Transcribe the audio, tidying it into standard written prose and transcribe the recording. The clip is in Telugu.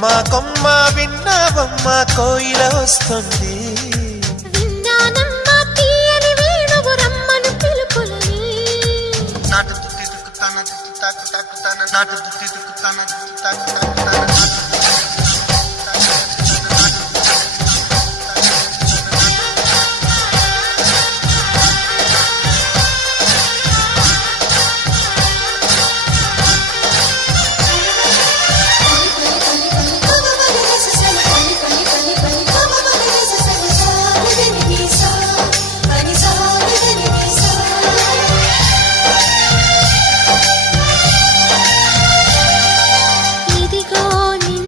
కొమ్మ కొమ్మ విన్నావమ్మ కోయిల వస్తుంది విన్నానమ్మ తీయని వేణువు రమ్మను పిలుపులని నాటు దుత్తి దుక్కుతాన దుత్తి తాకు తాకుతాన నాటు దుత్తి